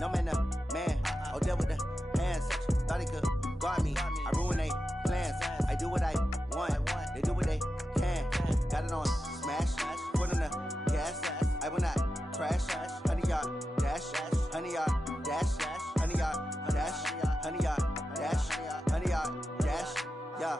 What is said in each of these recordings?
No man, man. Oh, deal with the hands. Thought he could guard me. I ruin they plans. I do what I want. They do what they can. Got it on smash. Put in the gas. I will not crash. 100 yard dash. 100 yard dash. 100 yard dash. 100 yard dash. 100 yard dash. Yeah.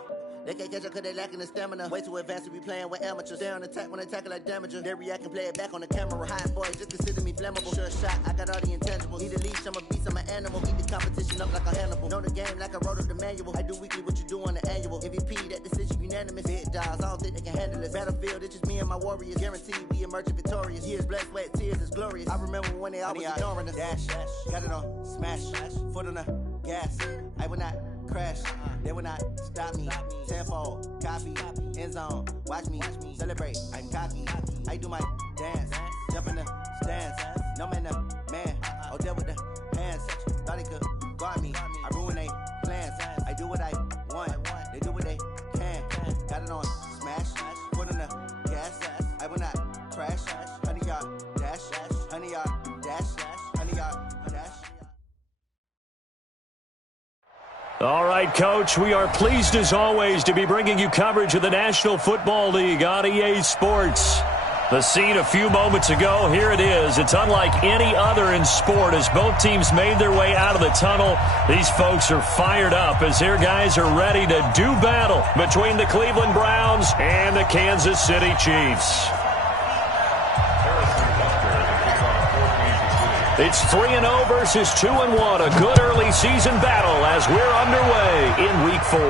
They can't catch up cause they lacking the stamina. Way too advanced to be playing with amateurs. Stay on attack when I tackle like damager. They react and play it back on the camera. Hot boys just consider me flammable. Sure shot, I got all the intangibles. Need a leash, I'm a beast, I'm an animal. Eat the competition up like a Hannibal. Know the game like I wrote up the manual. I do weekly what you do on the annual. MVP, that decision unanimous. Big dials, I don't think they can handle this. Battlefield, it's just me and my warriors. Guaranteed we emerging victorious. Years, blood, sweat, tears, it's glorious. I remember when they always ignoring us. Dash, got it on smash. Foot on the gas. I will not crash. They will not stop me. Tenfold, copy, end zone. Watch me celebrate. I'm cocky. I do my dance. Jump in the stands. No man, man. Oh, deal with the hands. Thought he could guard me. I ruin they plans. I do what I want. They do what they can. Got it on smash. Put in the gas. I will not crash. 100 yard dash. 100 yard dash. 100 yard dash. All right, Coach, we are pleased as always to be bringing you coverage of the National Football League on EA Sports. The scene a few moments ago, here it is. It's unlike any other in sport as both teams made their way out of the tunnel. These folks are fired up as their guys are ready to do battle between the Cleveland Browns and the Kansas City Chiefs. It's 3-0 versus 2-1, a good early season battle as we're underway in Week 4.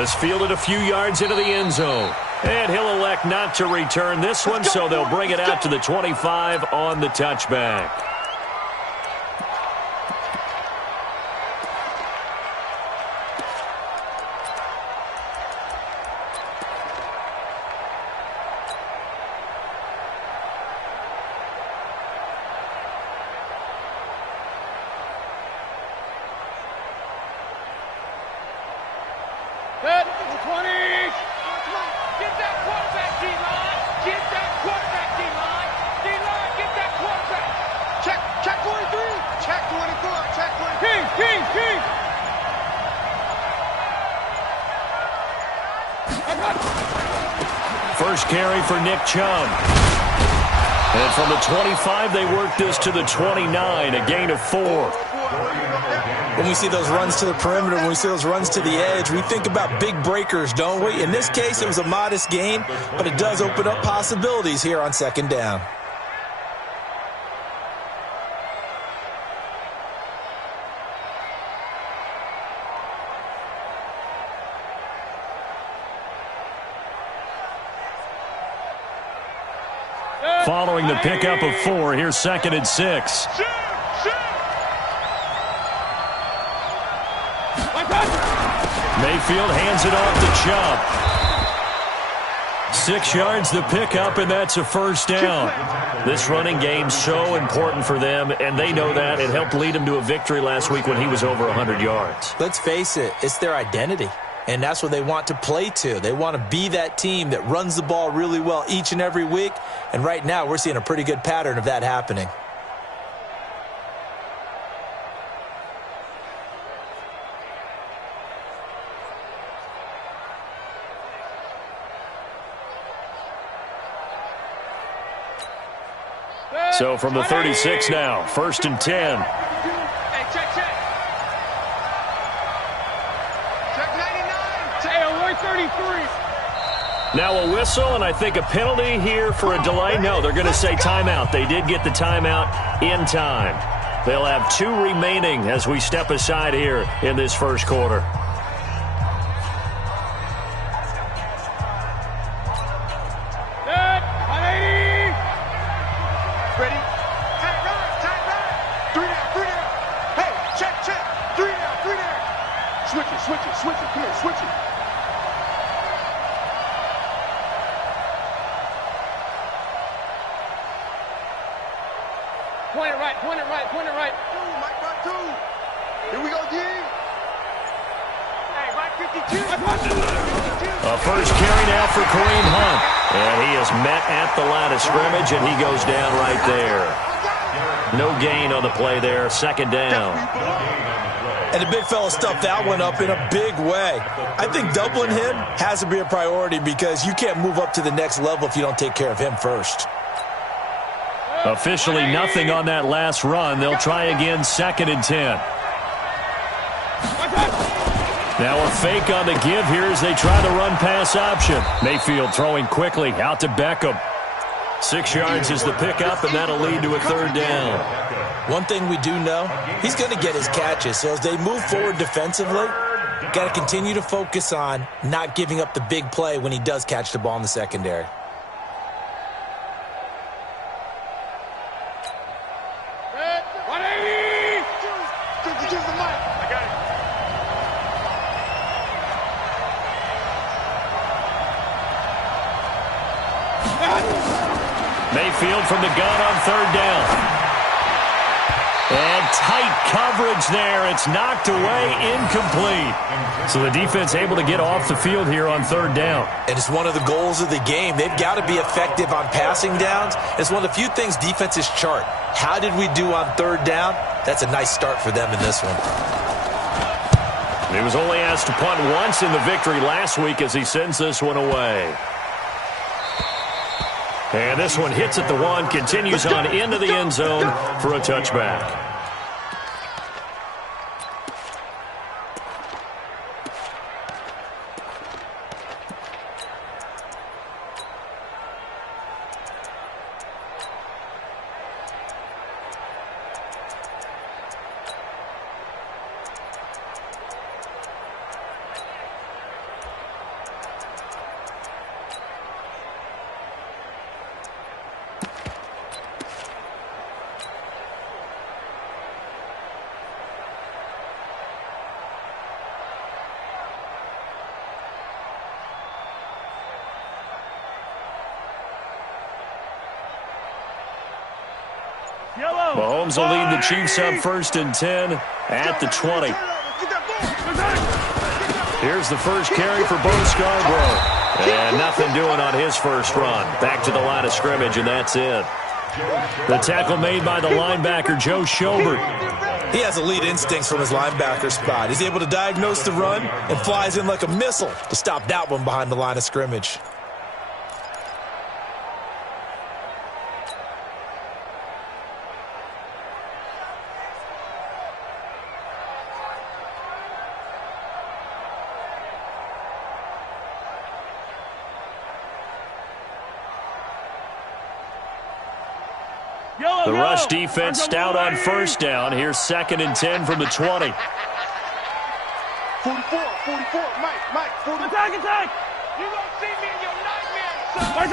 This fielded a few yards into the end zone, and he'll elect not to return this one, so they'll bring it out to the 25 on the touchback. First carry for Nick Chubb. And from the 25, they work this to the 29, a gain of 4. When we see those runs to the perimeter, when we see those runs to the edge, we think about big breakers, don't we? In this case, it was a modest gain, but it does open up possibilities here on second down. Following the pickup of 4, here's 2nd and 6. Mayfield hands it off to Chubb. 6 yards the pickup, and that's a first down. This running game's so important for them, and they know that. It helped lead them to a victory last week when he was over 100 yards. Let's face it, it's their identity. And that's what they want to play to. They want to be that team that runs the ball really well each and every week. And right now, we're seeing a pretty good pattern of that happening. So from the 36 now, 1st and 10. Now a whistle, and I think a penalty here for a delay. No, they're going to say timeout. They did get the timeout in time. They'll have 2 remaining as we step aside here in this first quarter. Ready? Tight right. 3 down. Hey, check. 3 down. Switch it. Come here, switch it. Point it right. Mike, right, 2. Here we go, D. Hey, Mike, 52. A first carry now for Kareem Hunt. And he is met at the line of scrimmage, and he goes down right there. No gain on the play there. Second down. And the big fella stuffed that one up in a big way. I think doubling him has to be a priority because you can't move up to the next level if you don't take care of him first. Officially nothing on that last run. They'll try again, 2nd and 10. Now a fake on the give here as they try the run-pass option. Mayfield throwing quickly out to Beckham. 6 yards is the pickup, and that'll lead to a 3rd down. One thing we do know, he's going to get his catches. So as they move forward defensively, got to continue to focus on not giving up the big play when he does catch the ball in the secondary. Mayfield from the gun on 3rd down. And tight coverage there. It's knocked away, incomplete. So the defense able to get off the field here on 3rd down. And it's one of the goals of the game. They've got to be effective on passing downs. It's one of the few things defenses chart. How did we do on 3rd down? That's a nice start for them in this one. He was only asked to punt once in the victory last week as he sends this one away. And this one hits at the 1, continues on into the end zone for a touchback. Mahomes will lead the Chiefs up 1st and 10 at the 20. Here's the first carry for Bo Scarborough. And nothing doing on his first run. Back to the line of scrimmage, and that's it. The tackle made by the linebacker, Joe Schobert. He has elite instincts from his linebacker spot. He's able to diagnose the run and flies in like a missile to stop that one behind the line of scrimmage. The rush defense stout on 1st down. Here's 2nd and 10 from the 20. 44, Mike, 40. Attack! You gonna see me in your nightmares, son.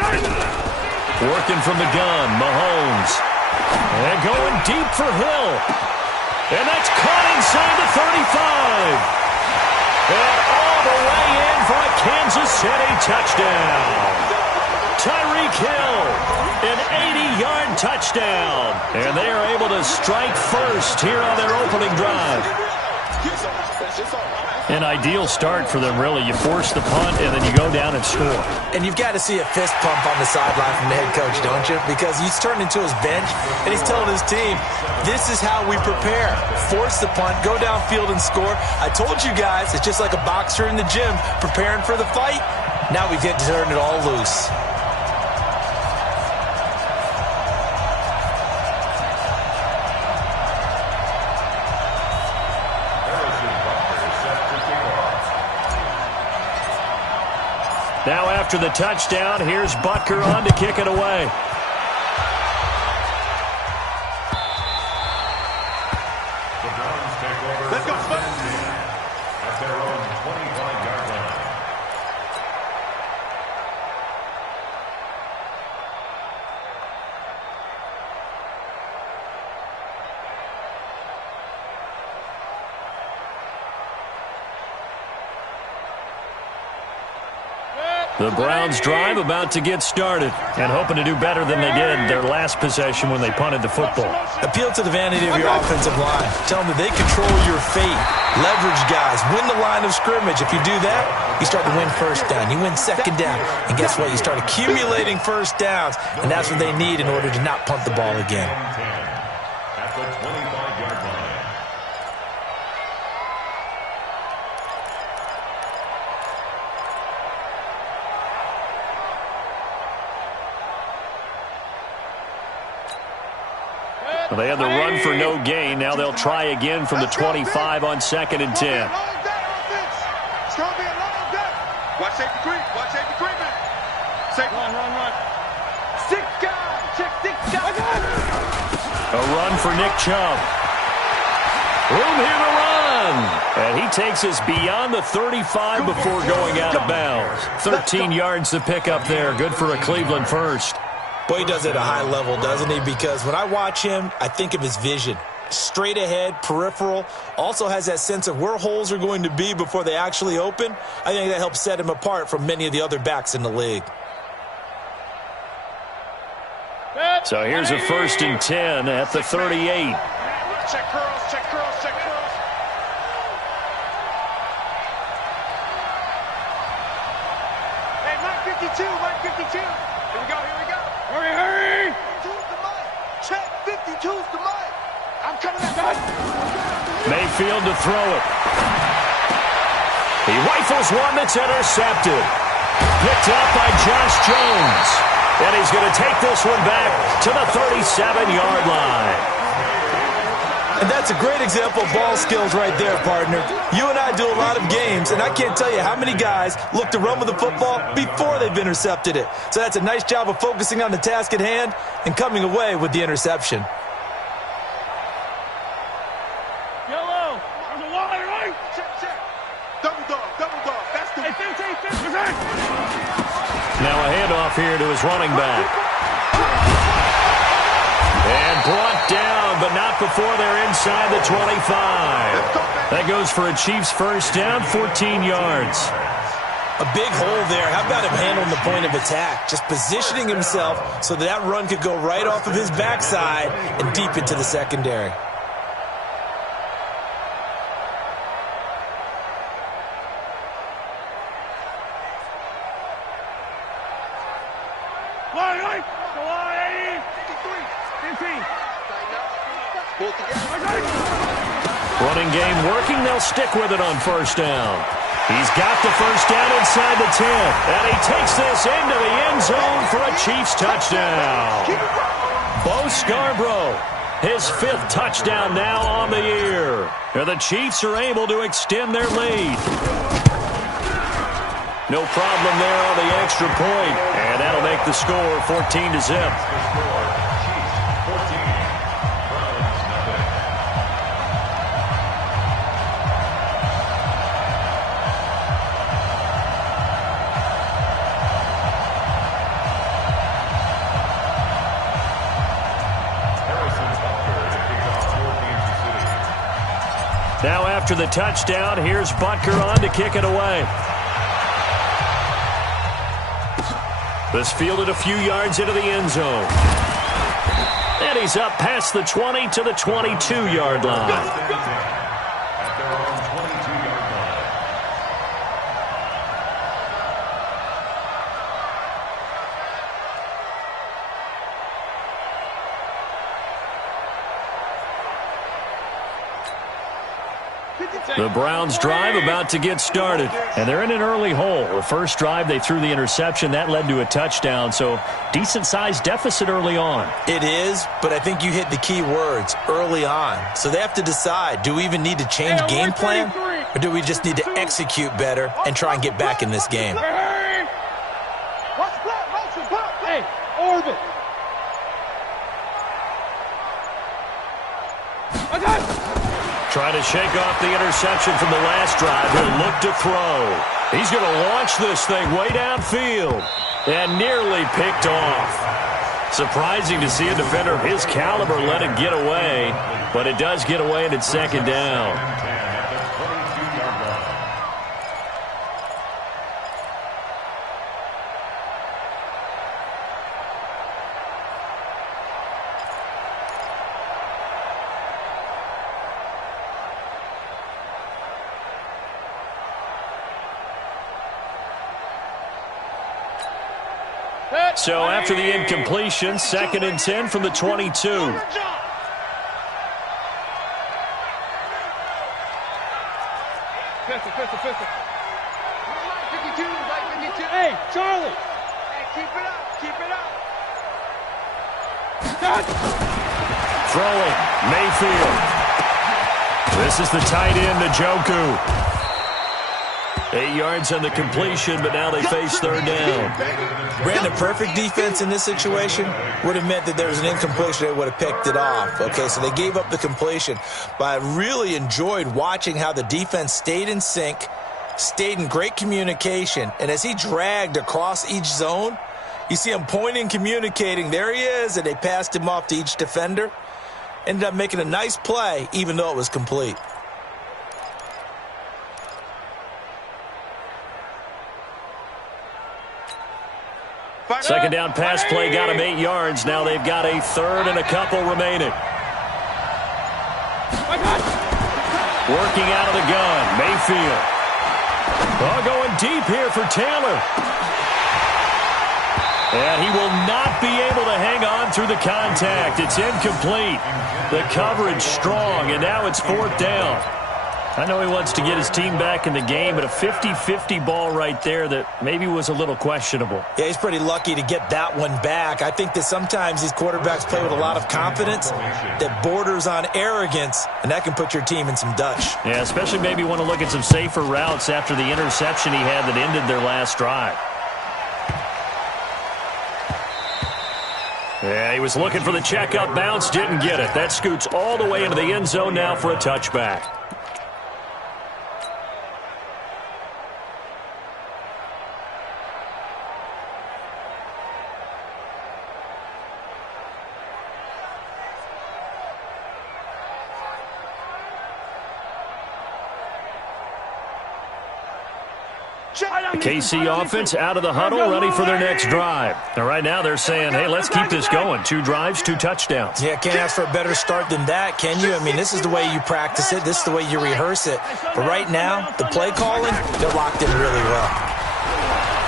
Working from the gun, Mahomes. And going deep for Hill. And that's caught inside the 35. And all the way in for a Kansas City touchdown. Tyreek Hill, an 80-yard touchdown. And they are able to strike first here on their opening drive. An ideal start for them, really. You force the punt, and then you go down and score. And you've got to see a fist pump on the sideline from the head coach, don't you? Because he's turned into his bench, and he's telling his team, this is how we prepare. Force the punt, go downfield and score. I told you guys, it's just like a boxer in the gym preparing for the fight. Now we get to turn it all loose. Now after the touchdown, here's Butker on to kick it away. Let's go, at their own 25-yard line. The Browns drive about to get started and hoping to do better than they did their last possession when they punted the football. Appeal to the vanity of your offensive line. Tell them that they control your fate. Leverage guys. Win the line of scrimmage. If you do that, you start to win 1st down. You win 2nd down. And guess what? You start accumulating 1st downs. And that's what they need in order to not punt the ball again. the 25-yard line. Well, they had the run for no gain. Now they'll try again from the 25 on 2nd and 10. It's going to be a long day. Watch safety creep. Watch safety creeping. Safety. Run. 6 guys. Check 6 guys. A run for Nick Chubb. Room here to run. And he takes us beyond the 35 before going out of bounds. 13 yards to pick up there. Good for a Cleveland first. Boy, he does it at a high level, doesn't he? Because when I watch him, I think of his vision. Straight ahead, peripheral. Also has that sense of where holes are going to be before they actually open. I think that helps set him apart from many of the other backs in the league. So here's a 1st and 10 at the 38. Check curls. Hey, Mike 52. Here we go. Hurry. 52's the mic. Check 52's the mic. I'm coming at that. Mayfield to throw it. He rifles one that's intercepted. Picked up by Josh Jones. And he's going to take this one back to the 37-yard line. And that's a great example of ball skills right there, partner. You and I do a lot of games, and I can't tell you how many guys look to run with the football before they've intercepted it. So that's a nice job of focusing on the task at hand and coming away with the interception. Yellow. There's a wide right. Check. Double dog. That's the... Now a handoff here to his running back. And brought down, but not before they're inside the 25. That goes for a Chiefs first down, 14 yards. A big hole there. How about him handling the point of attack? Just positioning himself so that run could go right off of his backside and deep into the secondary. Running game working. They'll stick with it on first down. He's got the first down inside the 10. And he takes this into the end zone for a Chiefs touchdown. Bo Scarborough, his 5th touchdown now on the year. And the Chiefs are able to extend their lead. No problem there on the extra point. And that'll make the score 14-0. Now after the touchdown, here's Butker on to kick it away. This fielded a few yards into the end zone. And he's up past the 20 to the 22-yard line. The Browns drive about to get started, and they're in an early hole. The first drive, they threw the interception. That led to a touchdown, so decent-sized deficit early on. It is, but I think you hit the key words, early on. So they have to decide, do we even need to change game plan, or do we just need to execute better and try and get back in this game? Hey, orbit. Trying to shake off the interception from the last drive. He'll look to throw. He's going to launch this thing way downfield and nearly picked off. Surprising to see a defender of his caliber let it get away, but it does get away and it's second down. So after the incompletion, 2nd and 10 from the 22. Pistol. 52, like 52. Hey, Charlie. Hey, keep it up. Throwing, Mayfield. This is the tight end, Njoku. 8 yards on the completion, but now they face third down. Brandon, perfect defense in this situation would have meant that there was an incompletion. They would have picked it off. Okay, so they gave up the completion. But I really enjoyed watching how the defense stayed in sync, stayed in great communication, and as he dragged across each zone, you see him pointing, communicating. There he is, and they passed him off to each defender. Ended up making a nice play, even though it was complete. Second down pass play got him 8 yards. Now they've got a third and a couple remaining. Working out of the gun, Mayfield. Going deep here for Taylor. And he will not be able to hang on through the contact. It's incomplete. The coverage strong, and now it's fourth down. I know he wants to get his team back in the game, but a 50-50 ball right there that maybe was a little questionable. Yeah, he's pretty lucky to get that one back. I think that sometimes these quarterbacks play with a lot of confidence that borders on arrogance, and that can put your team in some Dutch. Yeah, especially maybe want to look at some safer routes after the interception he had that ended their last drive. Yeah, he was looking for the checkup bounce, didn't get it. That scoots all the way into the end zone now for a touchback. The KC offense out of the huddle, ready for their next drive. And right now they're saying, hey, let's keep this going. 2 drives, 2 touchdowns. Yeah, can't ask for a better start than that, can you? I mean, this is the way you practice it. This is the way you rehearse it. But right now, the play calling, they're locked in really well.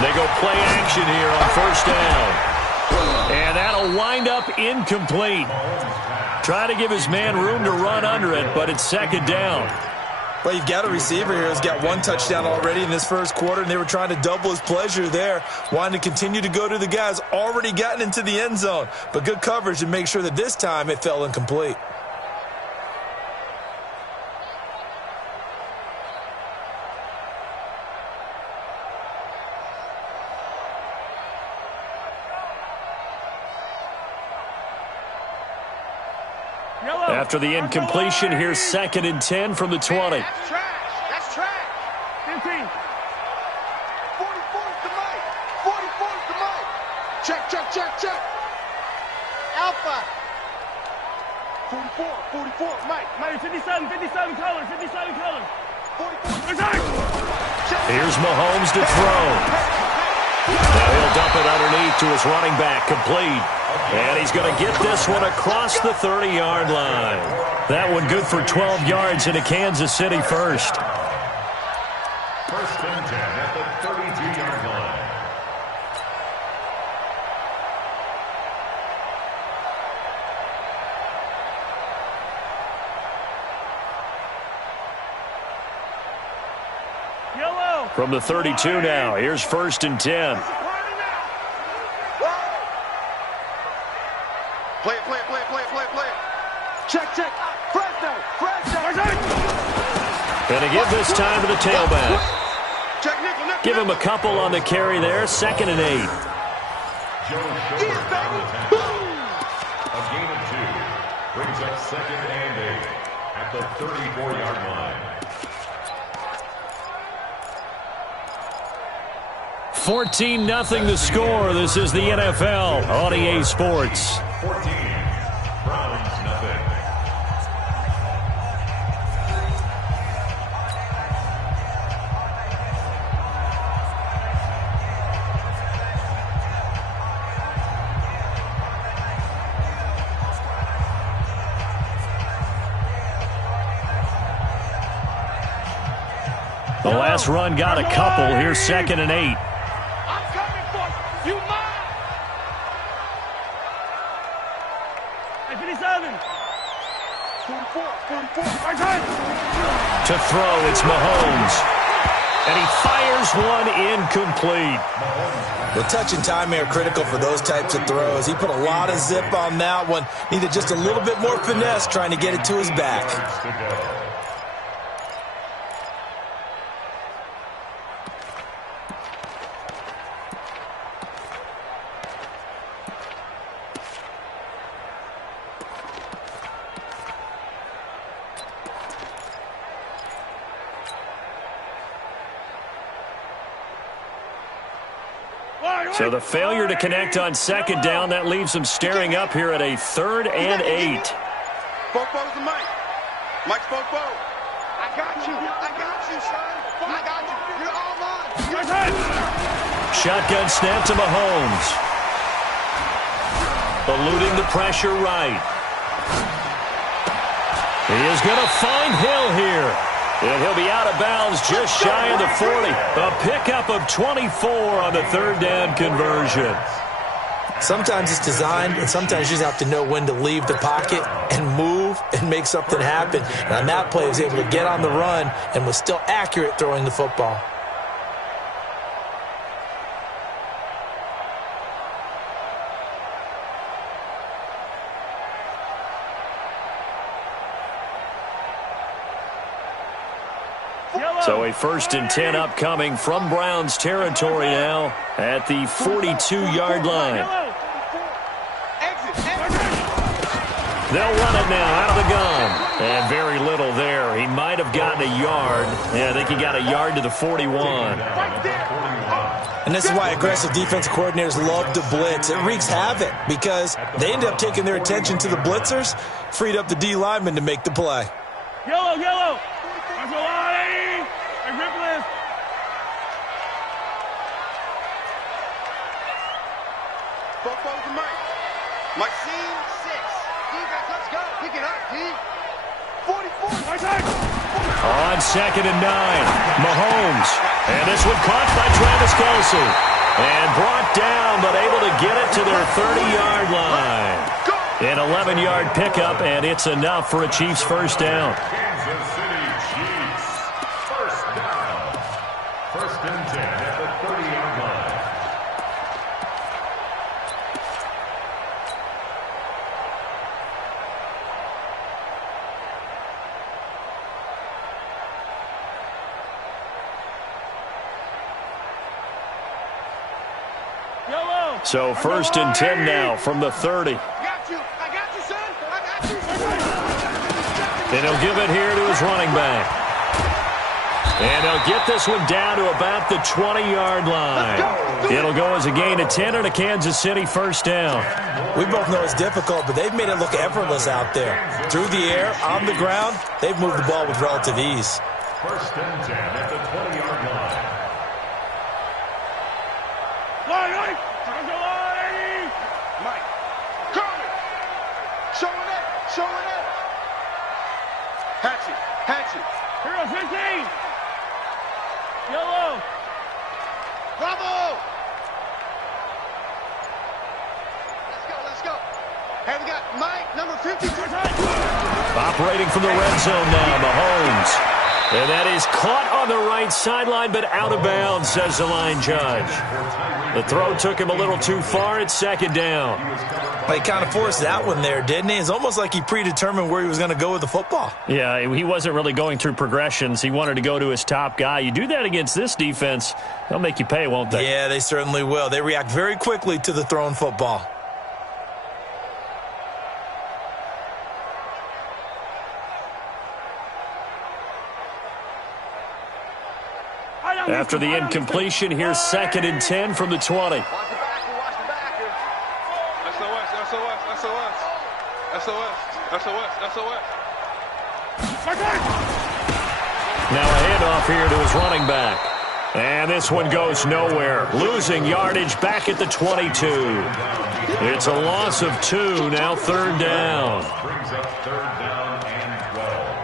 They go play action here on first down. And that'll wind up incomplete. Try to give his man room to run under it, but it's second down. Well, you've got a receiver here who's got 1 touchdown already in this first quarter, and they were trying to double his pleasure there, wanting to continue to go to the guys already gotten into the end zone. But good coverage to make sure that this time it fell incomplete. After the incompletion, here's 2nd and 10 from the 20. That's trash. 15. 44 is the mic. 44 is the mic. Check. Alpha. 44, Mike. 57 colors. 44. Here's Mahomes to throw. Now he'll dump it underneath to his running back, complete. And he's going to get this one across the 30-yard line. That one good for 12 yards into Kansas City first. First and 10 at the 32-yard line. From the 32 now, here's 1st and 10. Play it. Check. Fresno. And to give this time to the tailback. Check, nickel. Give him a couple on the carry there, 2nd and 8. A gain of 2 brings up 2nd and 8 at the 34-yard line. 14-0 the score. This is the NFL on EA Sports. 14, Browns nothing. The last run got a couple. Here's 2nd and 8. You mine! Hey, 57! 44, To throw, it's Mahomes. And he fires one incomplete. The touch and timing are critical for those types of throws. He put a lot of zip on that one. Needed just a little bit more finesse trying to get it to his back. So the failure to connect on second down, that leaves them staring up here at a 3rd and 8. Bobo's the Mike. Mike's Bobo. I got you. I got you, son. I got you. You're all mine. Shotgun snap to Mahomes. Eluding the pressure right. He is going to find Hill here. And he'll be out of bounds just shy of the 40. A pickup of 24 on the 3rd down conversion. Sometimes it's designed, and sometimes you just have to know when to leave the pocket and move and make something happen. And on that play, he was able to get on the run and was still accurate throwing the football. So a 1st and 10 upcoming from Browns territory now at the 42-yard line. They'll run it now out of the gun. And very little there. He might have gotten a yard. Yeah, I think he got a yard to the 41. And this is why aggressive defensive coordinators love to blitz. It wreaks havoc because they end up taking their attention to the blitzers, freed up the D lineman to make the play. Yellow, yellow. That's a line. Hey, rip this. Bobo's the Mike. Mike C, 6. Defense, let's go. Pick it up, D. 44. On 2nd and 9, Mahomes. And this one caught by Travis Kelce. And brought down, but able to get it to their 30-yard line. An 11-yard pickup, and it's enough for a Chiefs 1st down. Kansas City Chiefs. 1st down. 1st and 10 at the 30-yard line. So 1st and 10 now from the 30. I got you, son. I got you. And he'll give it here to his running back. And he'll get this one down to about the 20-yard line. It'll go as a gain of 10 and a Kansas City 1st down. We both know it's difficult, but they've made it look effortless out there. Through the air, on the ground, they've moved the ball with relative ease. 1st and 10 at the 20-yard line. Mike, coming. Showing up. Hatchet. Hero 15. Yellow. Bravo. Let's go. Hey, we got Mike, number 52. Operating from the red zone now, Mahomes. And that is caught on the right sideline, but out of bounds, says the line judge. The throw took him a little too far. It's 2nd down. Well, he kind of forced that one there, didn't he? It's almost like he predetermined where he was going to go with the football. Yeah, he wasn't really going through progressions. He wanted to go to his top guy. You do that against this defense, they'll make you pay, won't they? Yeah, they certainly will. They react very quickly to the thrown football. After the incompletion, here's 2nd and 10 from the 20. Watch the backer. SOS. Now a handoff here to his running back. And this one goes nowhere. Losing yardage back at the 22. It's a loss of 2, now 3rd down. Brings up 3rd down and 12.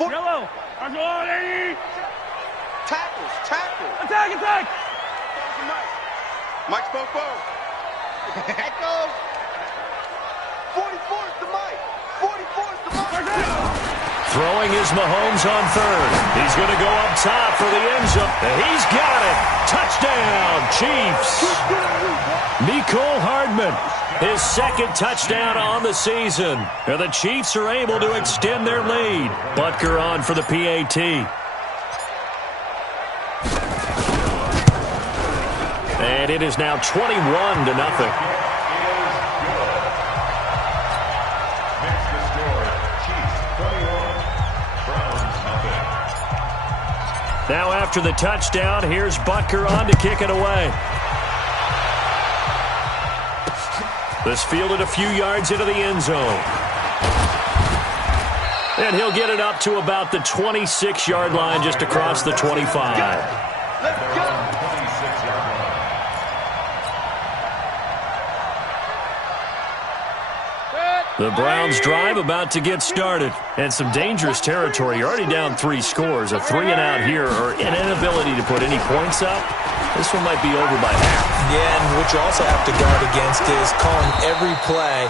Yellow. Tackles. Attack. Mike's both. Echo. 44 is the Mike. 44 is the Mike. Throwing is Mahomes on third. He's going to go up top for the end zone. He's got it. Touchdown, Chiefs. Mecole Hardman, his second touchdown on the season. And the Chiefs are able to extend their lead. Butker on for the PAT. And it is now 21-0. Now after the touchdown, here's Butker on to kick it away. This fielded a few yards into the end zone. And he'll get it up to about the 26-yard line just across the 25. Let's go. The Browns drive about to get started. And some dangerous territory. You're already down 3 scores. A 3-and-out here or an inability to put any points up. This one might be over by half. Yeah, and what you also have to guard against is calling every play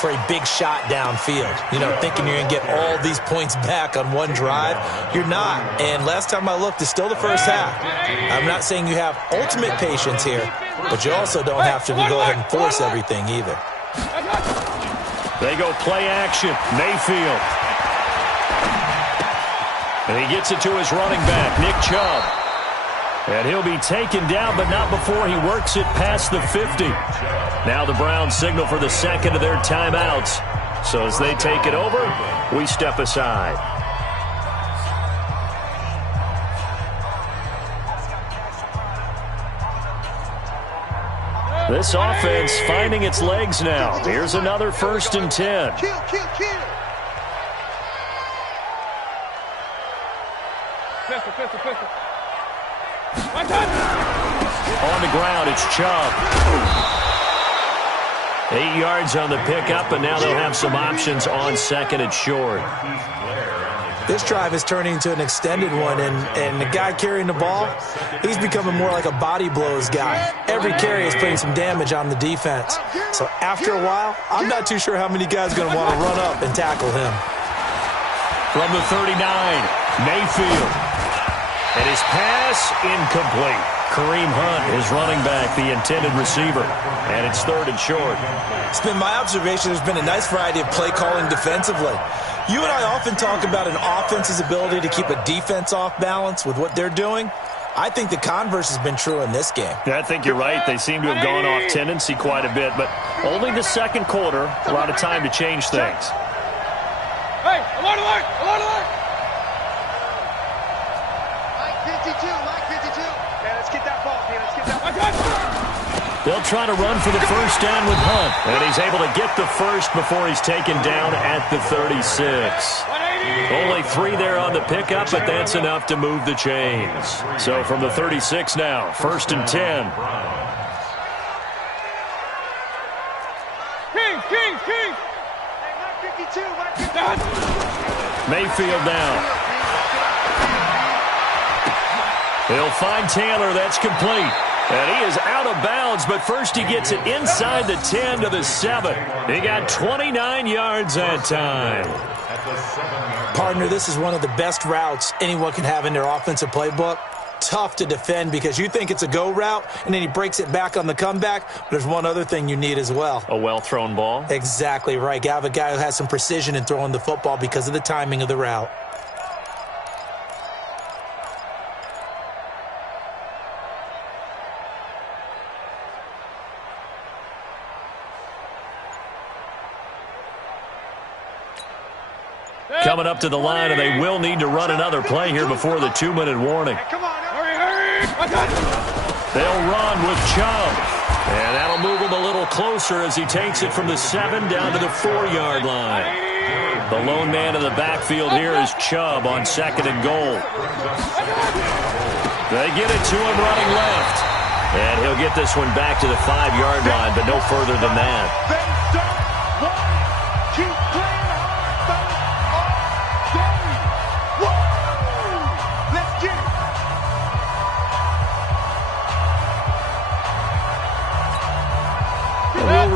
for a big shot downfield. You know, thinking you're going to get all these points back on one drive. You're not. And last time I looked, it's still the first half. I'm not saying you have ultimate patience here, but you also don't have to go ahead and force everything either. They go play action. Mayfield. And he gets it to his running back, Nick Chubb. And he'll be taken down, but not before he works it past the 50. Now the Browns signal for the second of their timeouts. So as they take it over, we step aside. This offense finding its legs now. Here's another 1st and 10. Kill. Pistol. On the ground, it's Chubb. 8 yards on the pickup, and now they'll have some options on second and short. This drive is turning into an extended one, and the guy carrying the ball, he's becoming more like a body blows guy. Every carry is putting some damage on the defense. So after a while, I'm not too sure how many guys are going to want to run up and tackle him. From the 39, Mayfield. And his pass incomplete. Kareem Hunt is running back, the intended receiver. And it's 3rd and short. It's been my observation there's been a nice variety of play calling defensively. You and I often talk about an offense's ability to keep a defense off balance with what they're doing. I think the converse has been true in this game. Yeah, I think you're right. They seem to have gone off tendency quite a bit, but only the second quarter, a lot of time to change things. Hey, alert! Mike 52. Yeah, let's get that ball, man. Let's get that ball. They'll try to run for the first down with Hunt, and he's able to get the first before he's taken down at the 36. Only 3 there on the pickup, but that's enough to move the chains. So from the 36 now, 1st and 10. King! Hey, Mike 52. Mayfield down. He'll find Taylor. That's complete. And he is out of bounds, but first he gets it inside the 10 to the 7. He got 29 yards that time. Partner, this is one of the best routes anyone can have in their offensive playbook. Tough to defend because you think it's a go route, and then he breaks it back on the comeback. But there's one other thing you need as well. A well-thrown ball? Exactly right. You have a guy who has some precision in throwing the football because of the timing of the route. Coming up to the line, and they will need to run another play here before the 2-minute warning. Come on, Hurry! They'll run with Chubb. And that'll move him a little closer as he takes it from the 7 down to the 4-yard line. The lone man in the backfield here is Chubb on 2nd and goal. They get it to him running left. And he'll get this one back to the 5-yard line, but no further than that. They don't want to keep playing hard.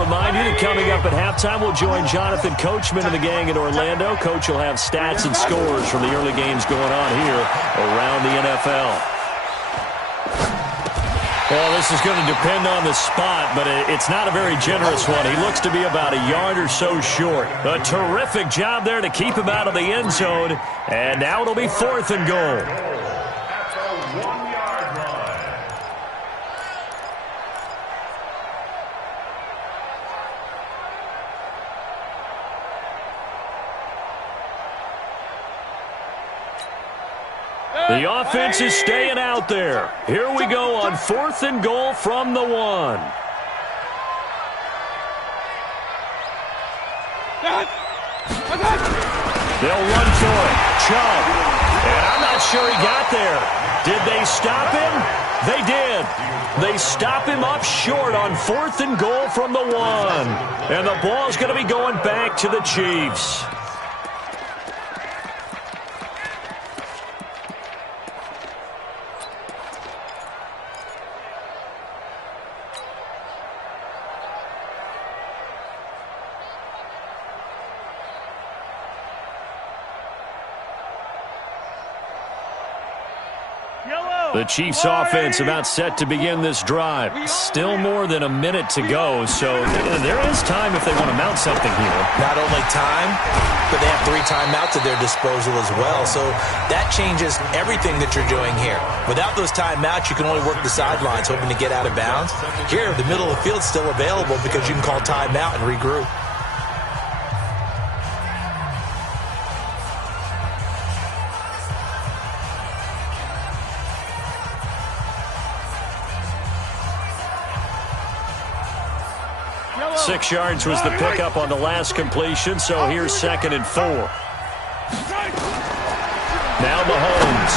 remind you that coming up at halftime, we'll join Jonathan Coachman and the gang in Orlando. Coach will have stats and scores from the early games going on here around the NFL. Well, this is going to depend on the spot, but it's not a very generous one. He looks to be about a yard or so short. A terrific job there to keep him out of the end zone. And now it'll be 4th and goal. The offense is staying out there. Here we go on 4th and goal from the 1. They'll run for it. Chubb. And I'm not sure he got there. Did they stop him? They did. They stop him up short on 4th and goal from the 1. And the ball's going to be going back to the Chiefs. The Chiefs offense about set to begin this drive. Still more than a minute to go, so there is time if they want to mount something here. Not only time, but they have 3 timeouts at their disposal as well, so that changes everything that you're doing here. Without those timeouts, you can only work the sidelines hoping to get out of bounds. Here, the middle of the field is still available because you can call timeout and regroup. Six yards was the pickup on the last completion, so here's 2nd and 4. Now Mahomes.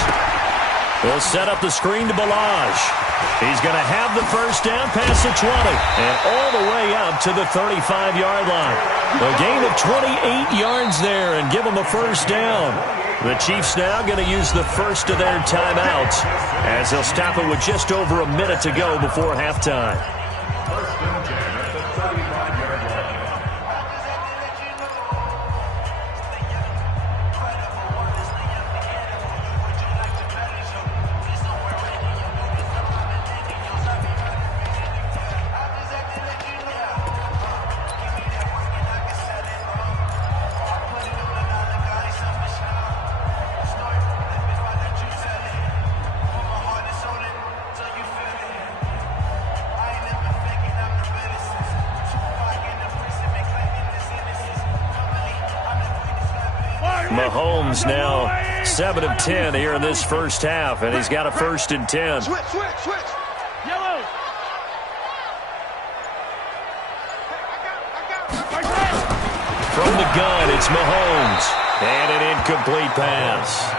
He'll set up the screen to Balaj. He's going to have the first down past the 20 and all the way up to the 35-yard line. A gain of 28 yards there and give them a first down. The Chiefs now going to use the first of their timeouts as they'll stop it with just over a minute to go before halftime. Mahomes now 7 of 10 here in this first half, and he's got a 1st and 10. Switch. Yellow. From the gun, it's Mahomes. And an incomplete pass.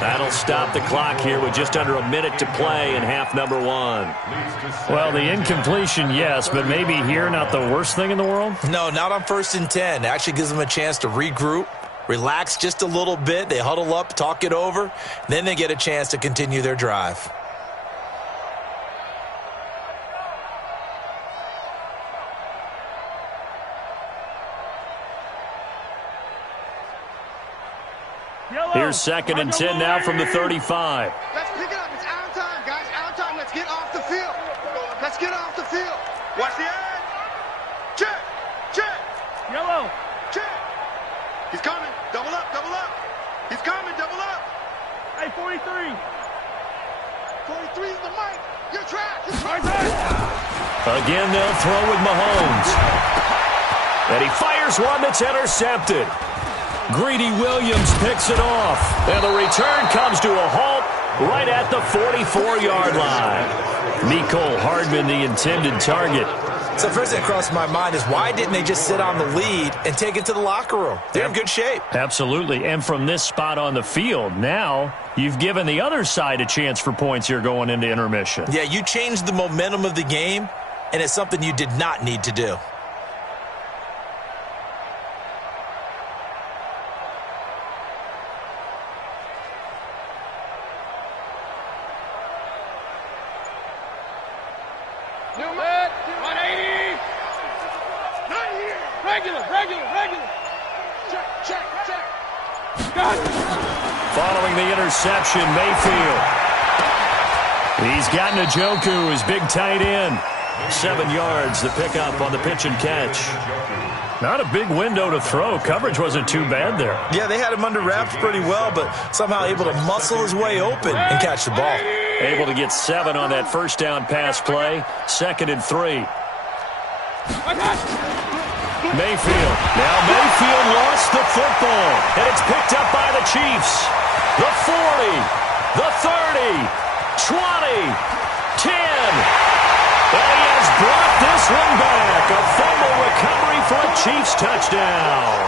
That'll stop the clock here with just under a minute to play in half number 1. Well, the incompletion, yes, but maybe here not the worst thing in the world? No, not on 1st and 10. It actually gives them a chance to regroup, relax just a little bit. They huddle up, talk it over. Then they get a chance to continue their drive. Here's 2nd and 10 now from the 35. Let's pick it up. It's out of time, guys. Out of time. Let's get off the field. Let's get off the field. Watch the edge. Check. Yellow. Check. He's coming. Double up. He's coming. Double up. Hey, 43. 43 is the mic. You're trapped. Again, they'll throw with Mahomes. And he fires one that's intercepted. Greedy Williams picks it off. And the return comes to a halt right at the 44-yard line. Mecole Hardman, the intended target. So first thing that crossed my mind is why didn't they just sit on the lead and take it to the locker room? They're in good shape. Absolutely. And from this spot on the field, now you've given the other side a chance for points here going into intermission. Yeah, you changed the momentum of the game, and it's something you did not need to do. Regular. Check. Following the interception, Mayfield. He's got Njoku, his big tight end. 7 yards, the pickup on the pitch and catch. Not a big window to throw. Coverage wasn't too bad there. Yeah, they had him under wraps pretty well, but somehow able to muscle his way open and catch the ball. Able to get 7 on that first down pass play. 2nd and 3. Mayfield. Now Mayfield lost the football, and it's picked up by the Chiefs. The 40, the 30, 20, 10. And he has brought this one back. A fumble recovery for a Chiefs touchdown.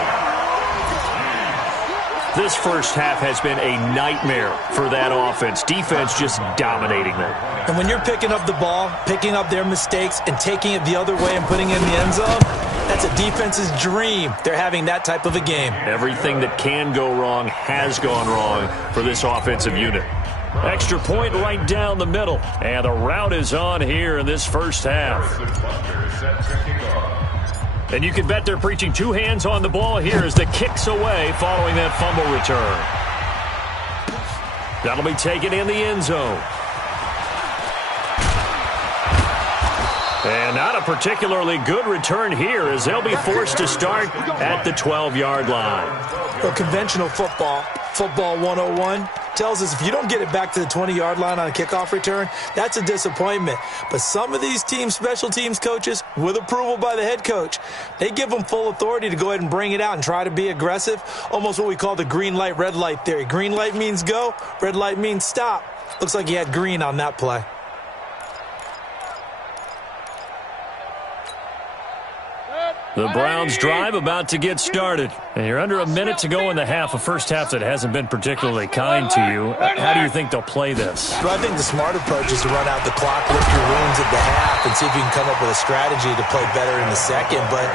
This first half has been a nightmare for that offense. Defense just dominating them. And when you're picking up the ball, picking up their mistakes, and taking it the other way and putting it in the end zone, that's a defense's dream. They're having that type of a game. Everything that can go wrong has gone wrong for this offensive unit. Extra point right down the middle. And the route is on here in this first half. And you can bet they're preaching 2 hands on the ball here as the kick's away following that fumble return. That'll be taken in the end zone. And not a particularly good return here as they'll be forced to start at the 12-yard line. Well, conventional football 101, tells us if you don't get it back to the 20-yard line on a kickoff return, that's a disappointment. But some of these teams, special teams coaches, with approval by the head coach, they give them full authority to go ahead and bring it out and try to be aggressive, almost what we call the green light, red light theory. Green light means go, red light means stop. Looks like he had green on that play. The Browns drive about to get started. And you're under a minute to go in the half, a first half that hasn't been particularly kind to you. How do you think they'll play this? Well, I think the smart approach is to run out the clock, lift your wounds at the half, and see if you can come up with a strategy to play better in the second. But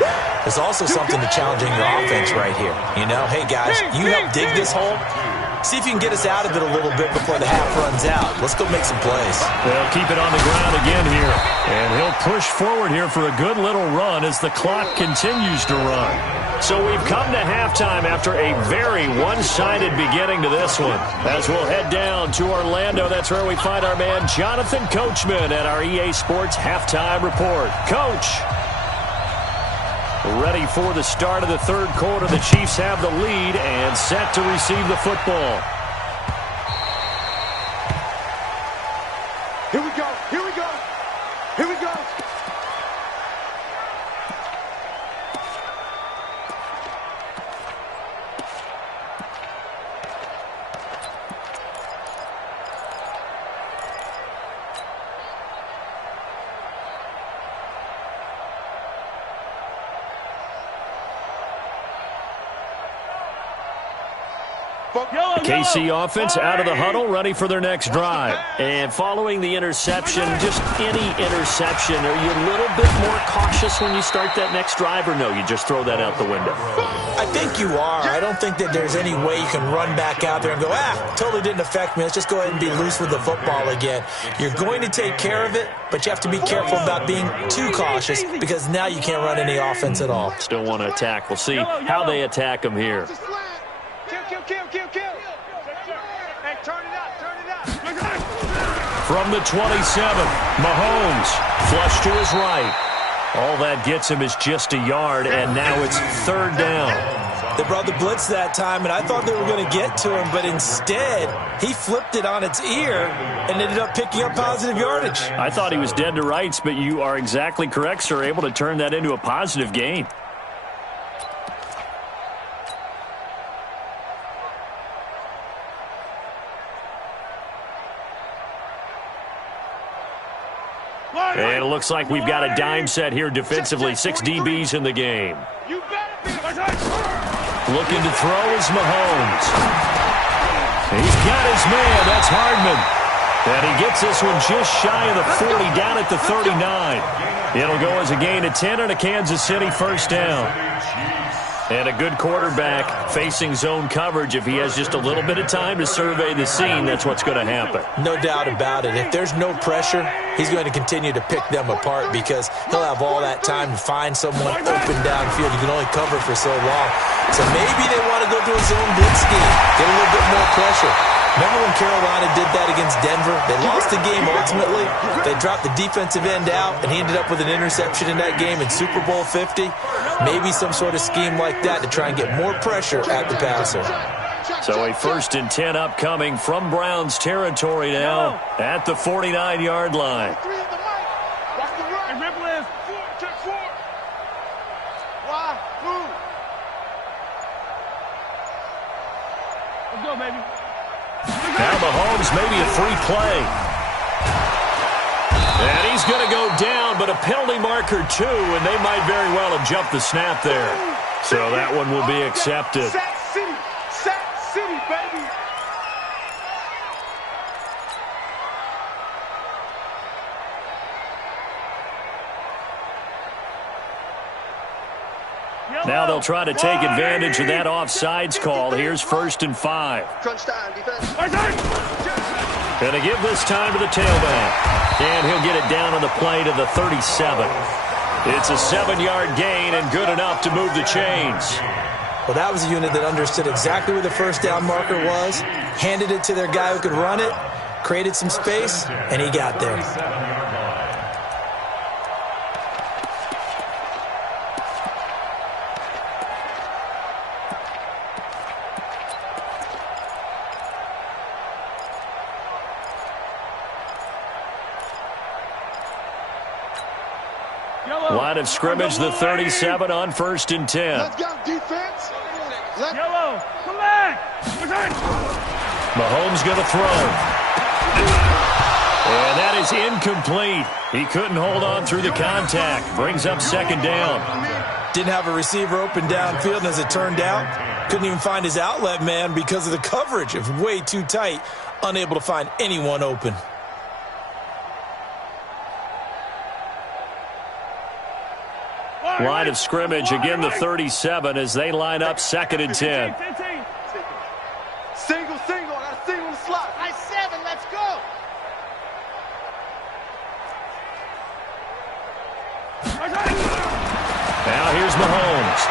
there's also something to challenging your offense right here. You know, hey, guys, you help dig this hole. See if you can get us out of it a little bit before the half runs out. Let's go make some plays. They'll keep it on the ground again here. And he'll push forward here for a good little run as the clock continues to run. So we've come to halftime after a very one-sided beginning to this one. As we'll head down to Orlando, that's where we find our man Jonathan Coachman at our EA Sports Halftime Report. Coach, ready for the start of the third quarter. The Chiefs have the lead and set to receive the football. Here we go. Here we go. Here we go. KC offense out of the huddle, ready for their next drive. And following the interception, just any interception, are you a little bit more cautious when you start that next drive, or no, you just throw that out the window? I think you are. I don't think that there's any way you can run back out there and go, totally didn't affect me. Let's just go ahead and be loose with the football again. You're going to take care of it, but you have to be careful about being too cautious because now you can't run any offense at all. Still want to attack. We'll see how they attack them here. Kill. Hey, turn it out. From the 27, Mahomes, flush to his right. All that gets him is just a yard, and now it's third down. They brought the blitz that time, and I thought they were going to get to him, but instead, he flipped it on its ear and ended up picking up positive yardage. I thought he was dead to rights, but you are exactly correct, sir, able to turn that into a positive gain. And it looks like we've got a dime set here defensively. 6 DBs in the game. Looking to throw is Mahomes. He's got his man. That's Hardman. And he gets this one just shy of the 40, down at the 39. It'll go as a gain of 10 and a Kansas City first down. And a good quarterback facing zone coverage. If he has just a little bit of time to survey the scene, that's what's going to happen. No doubt about it. If there's no pressure, he's going to continue to pick them apart because he'll have all that time to find someone open downfield. You can only cover for so long. So maybe they want to go to a zone blitz scheme, get a little bit more pressure. Remember when Carolina did that against Denver? They lost the game ultimately. They dropped the defensive end out, and he ended up with an interception in that game in Super Bowl 50. Maybe some sort of scheme like that to try and get more pressure at the passer. So a 1st and 10 upcoming from Browns territory now at the 49-yard line. Let's go, baby. Now Mahomes, maybe a free play. And he's going to go down, but a penalty marker too, and they might very well have jumped the snap there. So that one will be accepted. Sack City, baby. Now they'll try to take advantage of that offsides call. Here's 1st and 5. Crunch time, defense. Going to give this time to the tailback. And he'll get it down on the play to the 37. It's a 7-yard gain and good enough to move the chains. Well, that was a unit that understood exactly where the first down marker was, handed it to their guy who could run it, created some space, and he got there. Line of scrimmage, the 37 on 1st and 10. Let's go, defense. Yellow, come back. Mahomes going to throw. And that is incomplete. He couldn't hold on through the contact. Brings up 2nd down. Didn't have a receiver open downfield, and as it turned out, couldn't even find his outlet man because of the coverage. It was way too tight, unable to find anyone open. Line of scrimmage, again the 37 as they line up 2nd and 10. Single, I got a single in the slot. Nice 7, let's go. Now here's Mahomes.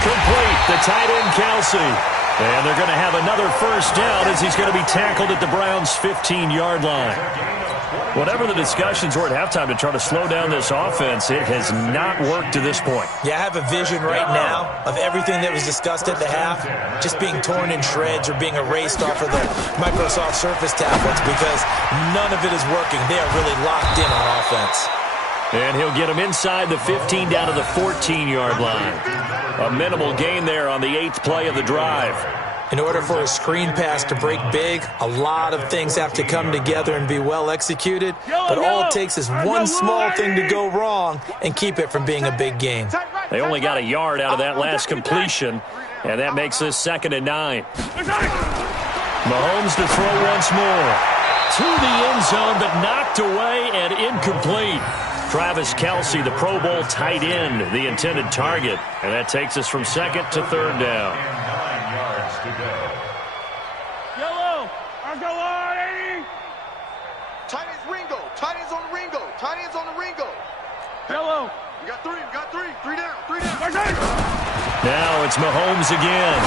Complete, the tight end Kelsey. And they're going to have another 1st down as he's going to be tackled at the Browns' 15-yard line. Whatever the discussions were at halftime to try to slow down this offense, it has not worked to this point. Yeah, I have a vision right now of everything that was discussed at the half just being torn in shreds or being erased off of the Microsoft Surface tablets because none of it is working. They are really locked in on offense. And he'll get him inside the 15 down to the 14-yard line. A minimal gain there on the 8th play of the drive. In order for a screen pass to break big, a lot of things have to come together and be well executed. But all it takes is one small thing to go wrong and keep it from being a big gain. They only got a yard out of that last completion, and that makes this 2nd and 9. Mahomes to throw once more. To the end zone, but knocked away and incomplete. Travis Kelsey, the Pro Bowl tight end, the intended target. And that takes us from 2nd to 3rd down. Yellow, I'll go on, 80. Tight ends Ringo. Tight ends on the Ringo. Tight ends on the Ringo. Yellow. We got 3. We got 3. 3 down. 3 down. Now it's Mahomes again.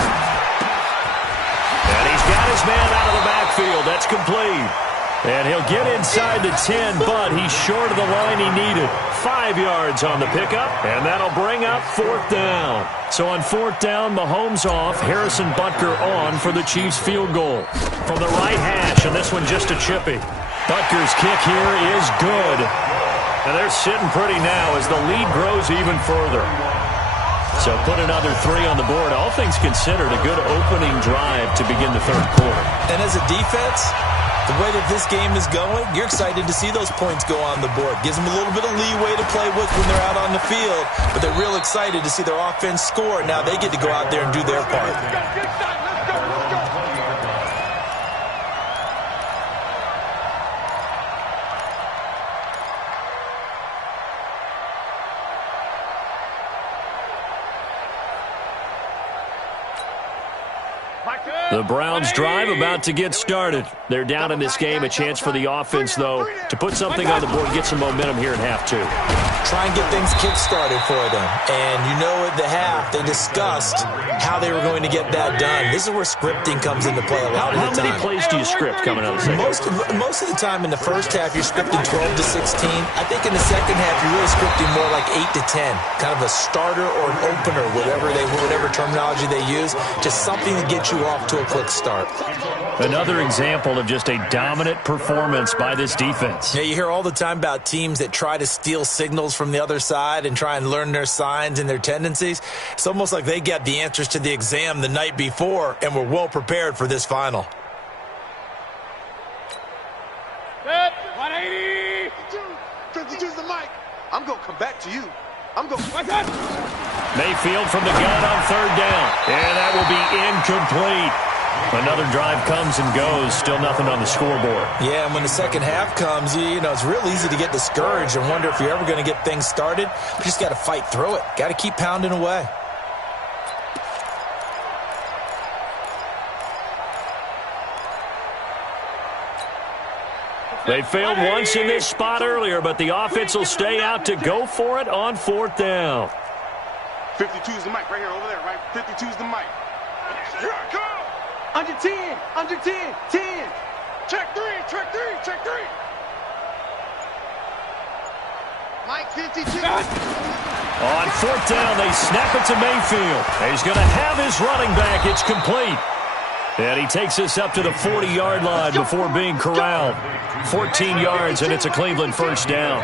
And he's got his man out of the backfield. That's complete. And he'll get inside the 10, but he's short of the line he needed. 5 yards on the pickup, and that'll bring up 4th down. So on 4th down, Mahomes off, Harrison Butker on for the Chiefs field goal. From the right hash, and this one just a chippy. Butker's kick here is good. And they're sitting pretty now as the lead grows even further. So put another 3 on the board. All things considered, a good opening drive to begin the 3rd quarter. And as a defense, the way that this game is going, you're excited to see those points go on the board. Gives them a little bit of leeway to play with when they're out on the field, but they're real excited to see their offense score. Now they get to go out there and do their part. The Browns drive about to get started. They're down in this game. A chance for the offense, though, to put something on the board, get some momentum here in half 2. Try and get things kick-started for them. And you know at the half, they discussed how they were going to get that done. This is where scripting comes into play a lot of the time. How many plays do you script coming out of the second? Most of the time in the first half, you're scripting 12 to 16. I think in the second half, you're really scripting more like 8 to 10. Kind of a starter or an opener, whatever terminology they use. Just something to get you off to a quick start. Another example of just a dominant performance by this defense. Yeah, you hear all the time about teams that try to steal signals from the other side and try and learn their signs and their tendencies. It's almost like they got the answers to the exam the night before and were well prepared for this final. 180! 52's the mic. I'm going to come back to you. Mayfield from the gun on 3rd down. And that will be incomplete. Another drive comes and goes. Still nothing on the scoreboard. Yeah, and when the second half comes, you know, it's real easy to get discouraged and wonder if you're ever going to get things started. You just got to fight through it. Got to keep pounding away. They failed once in this spot earlier, but the offense will stay out to go for it on 4th down. 52's the mic right here, over there, right? 52's the mic. Here I come. Under 10, under 10, 10. Check 3, check 3, check 3. Mike 52. On 4th down, they snap it to Mayfield. He's going to have his running back. It's complete. And he takes us up to the 40-yard line before being corralled. 14 yards, and it's a Cleveland 1st down.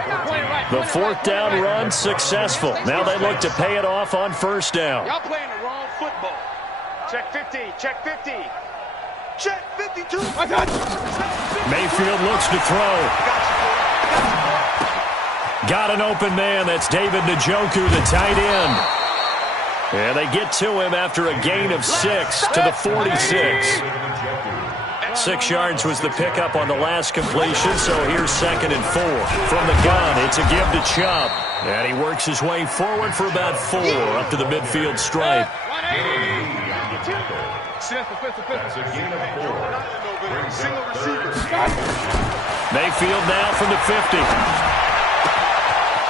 The 4th down run successful. Now they look to pay it off on 1st down. Y'all playing the wrong football. Check 50, check 50. Check 52. Mayfield looks to throw. Got an open man. That's David Njoku, the tight end. And they get to him after a gain of 6 to the 46. 6 yards was the pickup on the last completion, so here's 2nd and 4. From the gun, it's a give to Chubb. And he works his way forward for about 4 up to the midfield stripe. That's a gain of 4. Single receiver. Mayfield now from the 50.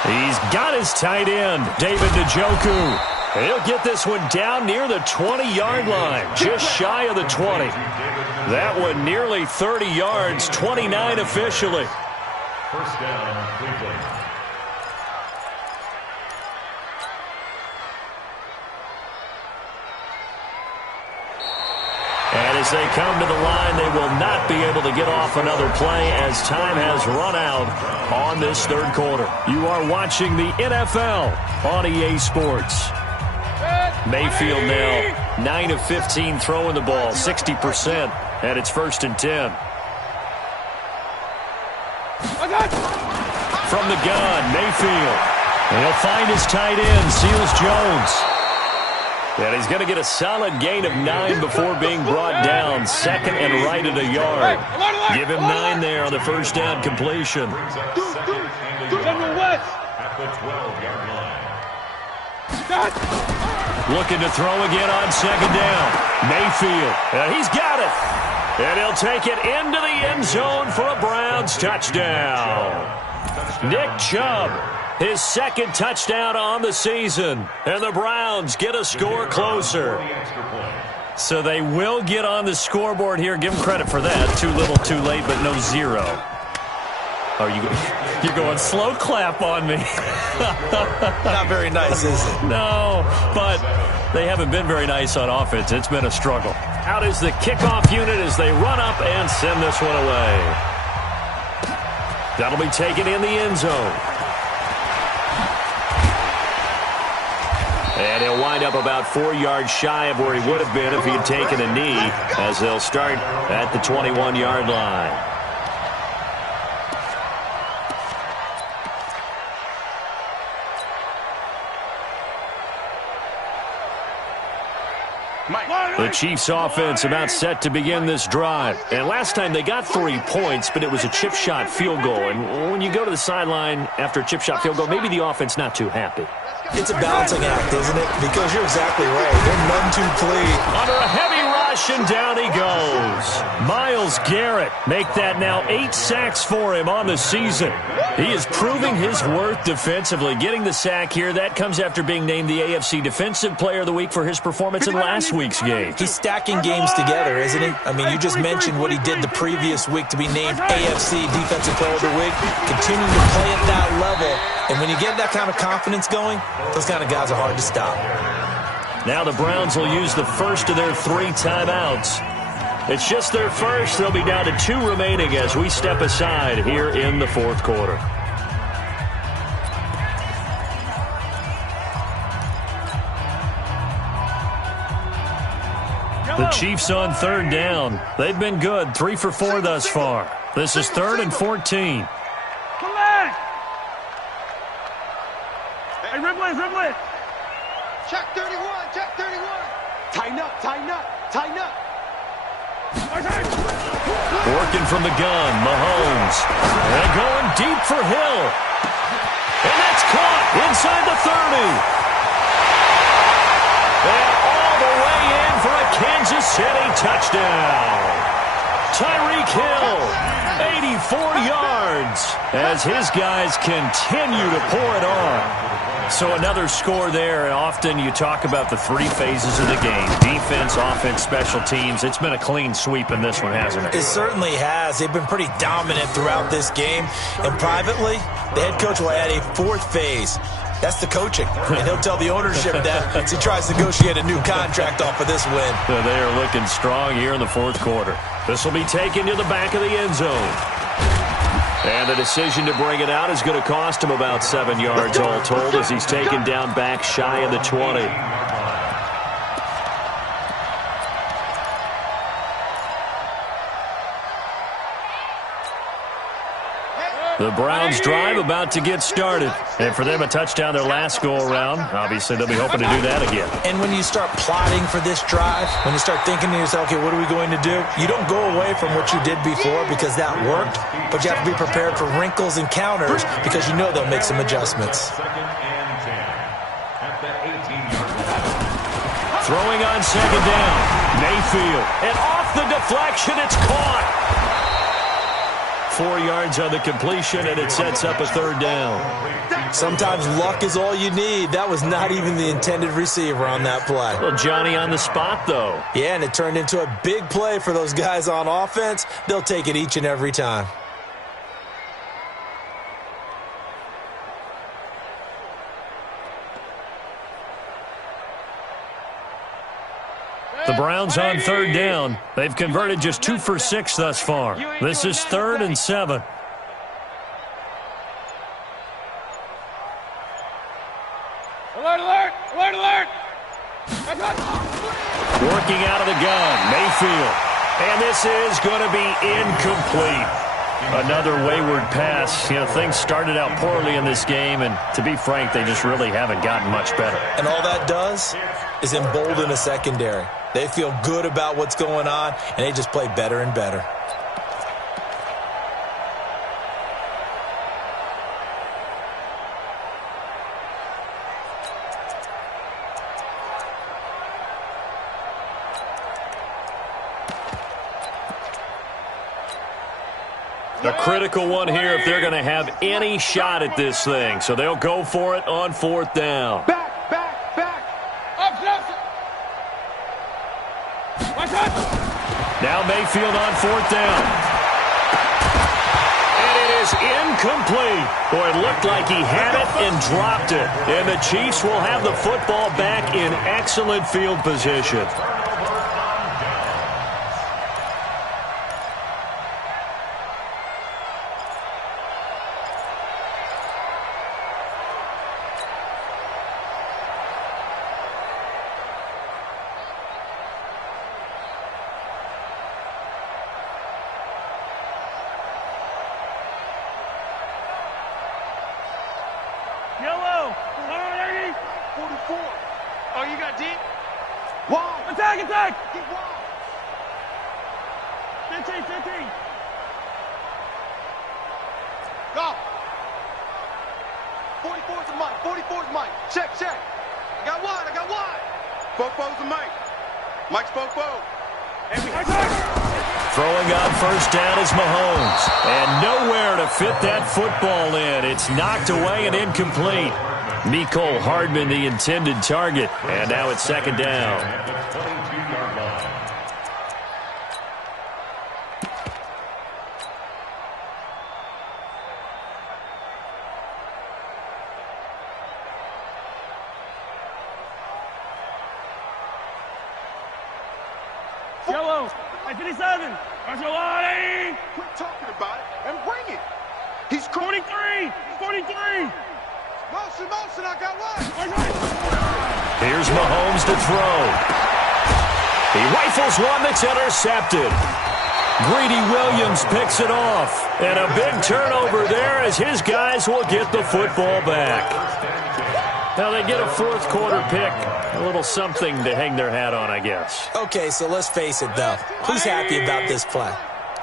He's got his tight end, David Njoku. He'll get this one down near the 20-yard line, just shy of the 20. That one nearly 30 yards, 29 officially. 1st down, Cleveland. And as they come to the line, they will not be able to get off another play as time has run out on this 3rd quarter. You are watching the NFL on EA Sports. Mayfield now 9 of 15 throwing the ball, 60%, and it's 1st and 10. From the gun, Mayfield. And he'll find his tight end, Seals Jones. And he's going to get a solid gain of 9 before being brought down, 2nd and right at a yard. Give him 9 there on the 1st down completion. At the 12-yard line. Looking to throw again on 2nd down. Mayfield, he's got it. And he'll take it into the end zone for a Browns touchdown. Nick Chubb, his 2nd touchdown on the season. And the Browns get a score closer. So they will get on the scoreboard here. Give them credit for that. Too little, too late, but no 0. Oh, you're going slow clap on me. Not very nice, is it? No, but they haven't been very nice on offense. It's been a struggle. Out is the kickoff unit as they run up and send this one away. That'll be taken in the end zone. And he'll wind up about 4 yards shy of where he would have been if he had taken a knee, as they'll start at the 21-yard line. The Chiefs offense about set to begin this drive. And last time they got 3 points, but it was a chip shot field goal. And when you go to the sideline after a chip shot field goal, maybe the offense not too happy. It's a balancing act, isn't it? Because you're exactly right. They're none too clean. Under a heavy rush possession, down he goes. Myles Garrett make that now 8 sacks for him on the season. He is proving his worth defensively. Getting the sack here, that comes after being named the AFC Defensive Player of the Week for his performance in last week's game. He's stacking games together, isn't he? I mean, you just mentioned what he did the previous week to be named AFC Defensive Player of the Week. Continuing to play at that level. And when you get that kind of confidence going, those kind of guys are hard to stop. Now the Browns will use the first of their 3 timeouts. It's just their first. They'll be down to 2 remaining as we step aside here in the fourth quarter. The Chiefs on 3rd down. They've been good, 3 for 4 thus far. This is 3rd and 14. Come back! Hey, Ridley! Check 31, check 31! Tighten up, tighten up, tighten up! Working from the gun, Mahomes. And going deep for Hill. And that's caught inside the 30. And all the way in for a Kansas City touchdown. Tyreek Hill, 84 yards, as his guys continue to pour it on. So another score there, and often you talk about the 3 phases of the game. Defense, offense, special teams. It's been a clean sweep in this one, hasn't it? It certainly has. They've been pretty dominant throughout this game. And privately, the head coach will add a 4th phase. That's the coaching. And he'll tell the ownership that as he tries to negotiate a new contract off of this win. They are looking strong here in the fourth quarter. This will be taken to the back of the end zone. And the decision to bring it out is going to cost him about 7 yards all told as he's taken down back shy of the 20. The Browns drive about to get started. And for them, a touchdown their last go-around. Obviously, they'll be hoping to do that again. And when you start plotting for this drive, when you start thinking to yourself, okay, what are we going to do? You don't go away from what you did before because that worked, but you have to be prepared for wrinkles and counters because you know they'll make some adjustments. Throwing on 2nd down. Mayfield. And off the deflection, it's caught. 4 yards on the completion, and it sets up a 3rd down. Sometimes luck is all you need. That was not even the intended receiver on that play. Well, Johnny on the spot, though. Yeah, and it turned into a big play for those guys on offense. They'll take it each and every time. The Browns on 3rd down. They've converted just 2 for 6 thus far. This is 3rd and 7. Alert, alert, alert, alert! Working out of the gun, Mayfield. And this is going to be incomplete. Another wayward pass. You know, things started out poorly in this game, and to be frank, they just really haven't gotten much better. And all that does is embolden a secondary. They feel good about what's going on, and they just play better and better. A critical one here if they're going to have any shot at this thing. So they'll go for it on 4th down. Back, back, back! Up, up! Watch out! Now Mayfield on 4th down. And it is incomplete. Boy, it looked like he had it and dropped it. And the Chiefs will have the football back in excellent field position. Yellow! 44! Oh, you got deep? Wide! Attack, attack! Get wide! 15, 15! Go! 44's the mic, 44's mic. Check, check. I got wide, I got wide. Fofo's the Mike. Mike's Fofo. Throwing on first down is Mahomes. And nowhere to fit that football in. It's knocked away and incomplete. Mecole Hardman, the intended target. And now it's second down. Yellow, at 57. Marshall, Quit talking about it and bring it. He's 43. 43. Molson, I got one. Here's Mahomes to throw. He rifles one that's intercepted. Greedy Williams picks it off. And a big turnover there as his guys will get the football back. Now they get a fourth quarter pick. A little something to hang their hat on, I guess. Okay, so let's face it, though. Who's happy about this play?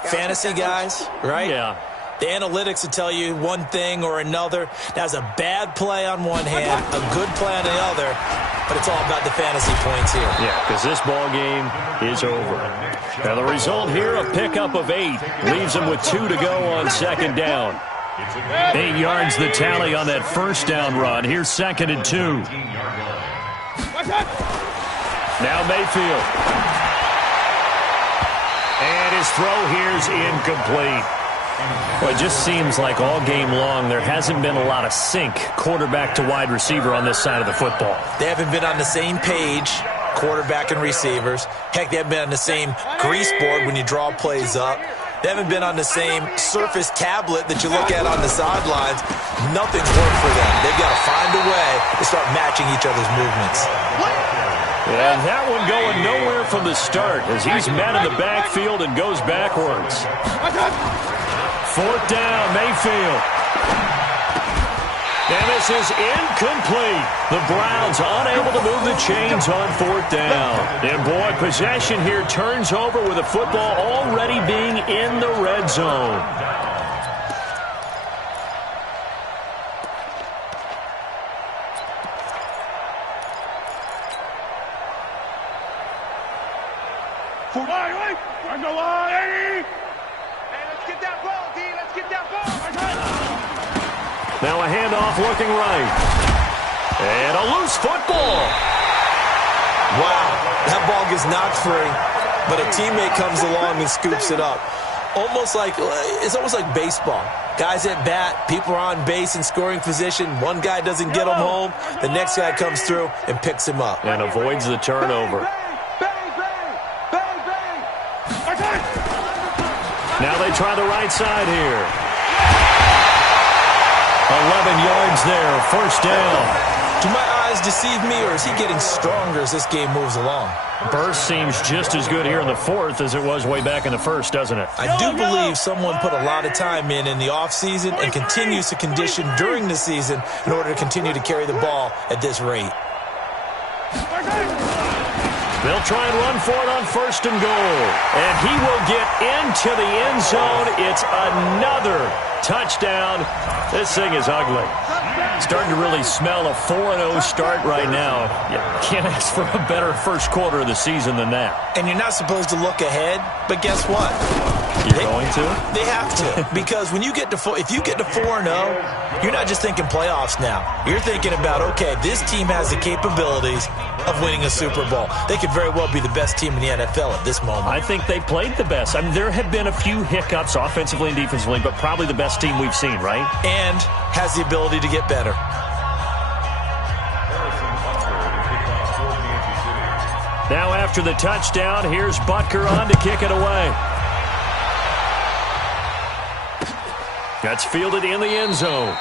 Fantasy guys, right? Yeah. The analytics will tell you one thing or another. That's a bad play on one hand, a good play on the other, but it's all about the fantasy points here. Yeah, because this ball game is over. Now the result here, a pickup of 8. Leaves them with 2 to go on second down. 8 yards the tally on that first down run. Here's second and 2. Now Mayfield. And his throw here's incomplete. Well, it just seems like all game long there hasn't been a lot of sync quarterback to wide receiver on this side of the football. They haven't been on the same page, quarterback and receivers. Heck, they haven't been on the same grease board when you draw plays up. They haven't been on the same surface tablet that you look at on the sidelines. Nothing's worked for them. They've got to find a way to start matching each other's movements. And that one going nowhere from the start as he's met in the backfield and goes backwards. Fourth down, Mayfield. And this is incomplete. The Browns unable to move the chains on fourth down. And boy, possession here turns over with the football already being in the red zone. Now a handoff looking right. And a loose football. Wow, that ball gets knocked free, but a teammate comes along and scoops it up. It's almost like baseball. Guys at bat, people are on base in scoring position. One guy doesn't get him home. The next guy comes through and picks him up. And avoids the turnover. Now they try the right side here. 11 yards there, first down. Do my eyes deceive me, or is he getting stronger as this game moves along? Burst seems just as good here in the fourth as it was way back in the first, doesn't it? I do believe someone put a lot of time in the offseason and continues to condition during the season in order to continue to carry the ball at this rate. They'll try and run for it on first and goal. And he will get into the end zone. It's another touchdown. This thing is ugly. Starting to really smell a 4-0 start right now. You can't ask for a better first quarter of the season than that. And you're not supposed to look ahead, but guess what? You're going to? They have to, because when you get to if you get to 4-0, you're not just thinking playoffs now. You're thinking about, okay, this team has the capabilities of winning a Super Bowl. They could very well be the best team in the NFL at this moment. I think they played the best. I mean, there have been a few hiccups offensively and defensively, but probably the best team we've seen, right? And has the ability to get better. Now after the touchdown, here's Butker on to kick it away. That's fielded in the end zone.